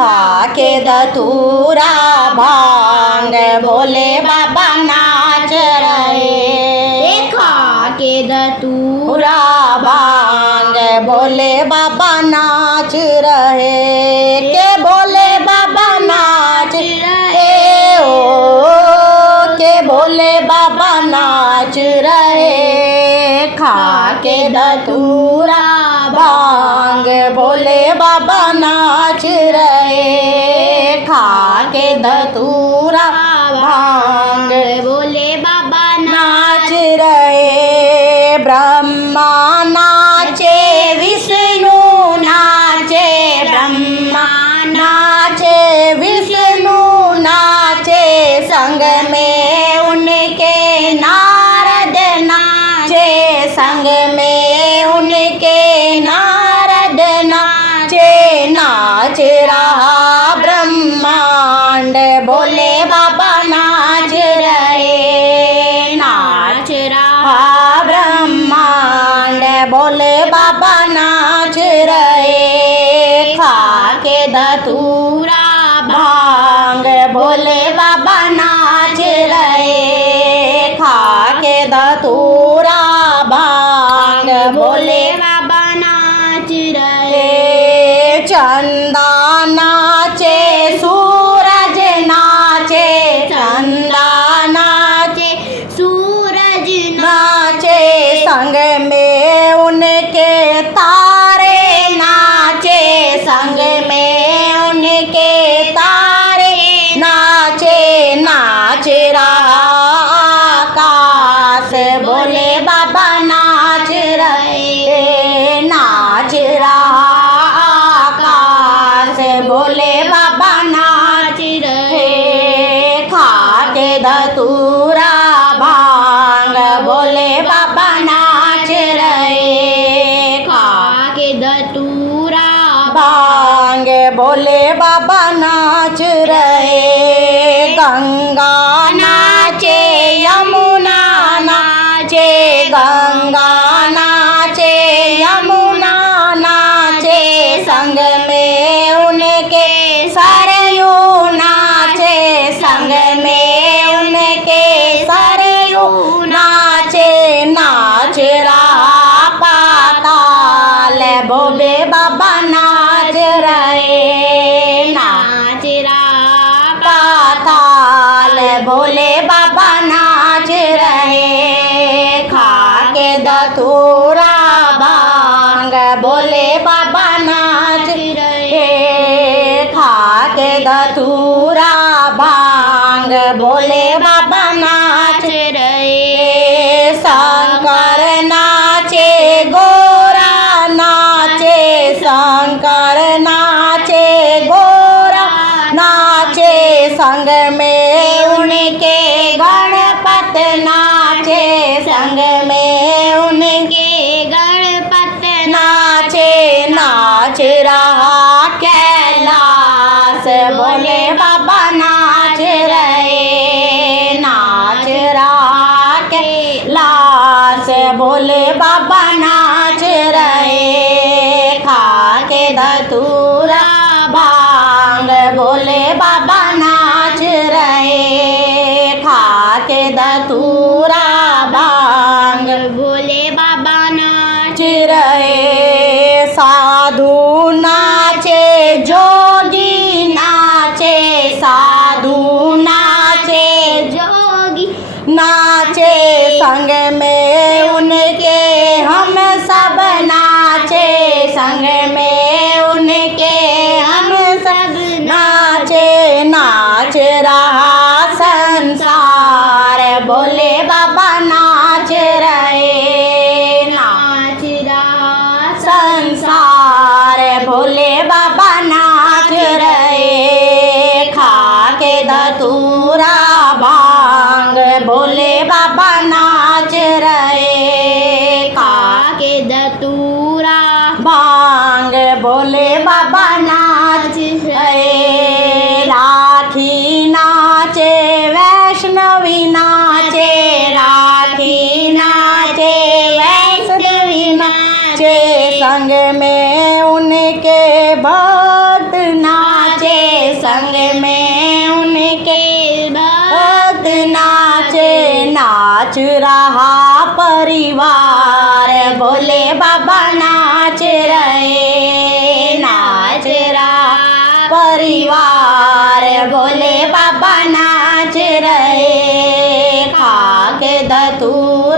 खा के धतूरा भांग भोले बाबा नाच रहे। खा के धतूरा पूरा भांग भोले बाबा नाच रहे। के भोले बाबा नाच रहे ओ के भोले बाबा नाच रहे। खा के धतूरा भांग भोले बाबा नाच रहे। खा के धतूरा भांग भोले बाबा नाच रहे। ब्रह्मा नाचे विष्णु नाचे। ब्रह्मा नाचे विष्णु नाचे। संग में उनके नारद नाचे। संग में उनके नारद नाचे। नाच रहा ब्रह्मांड भोले बाबा नाच रहे। नाच रहा ब्रह्मांड भोले बाबा नाच रहे। खा के धतूरा भांग भोले बाबा नाच रहे। खा के धतूरा भांग भोले बाबा नाच रहे। चंदा नाचे सूरज नाचे। चंदा नाचे सूरज नाचे। संग में उनके तारे नाचे। संग में उनके तारे नाचे। नाच रहा आकाश भोले बाबा नाच रहे। नाच रहा आकाश भोले बाबा नाच रहे। खा के धतूरा भांग भोले बाबा नाच रहे। खा के धतूरा भांग भोले बाबा नाच रहे। गंगा नाचे यमुना नाचे। गंगा नाचे यमुना नाचे। संग में उनके सरयू नाचे। संग में उनके सरयू नाचे। नाच रहा पाताल भोले बाबा नाच रहे। नाच रहा पाताल भोले बाबा नाच रहे। खा के धतूरा भांग भोले बाबा नाच रहे। खा के धतूरा भांग भोले बाबा नाच रहे। शंकर नाचे गोरा नाचे। शंकर नाचे गोरा नाचे। संग में उनके गणपत नाचे। संग में उनके गणपत नाचे। नाच रहा कैलाश भोले बाबा नाच रहे। नाच रहा कैलाश भोले बाबा नाच रहे। खा के धतूरा भांग भोले बाबा नाच रहे। खा के धतूरा भांग भोले बाबा नाच रहे। साधु नाचे जोगी नाचे। साधु नाचे जोगी नाचे। संग में उनके हम सब नाचे। संग में उनके हम सब नाचे। नाच रहा संसार भोले बाबा नाच रहे। नाच रहा संसार भोले बाबा नाच रहे। खा के धतूरा भांग भोले बाबा नाच रहे। खा के धतूरा भांग भोले बाबा नाच रहे खा के धतूरा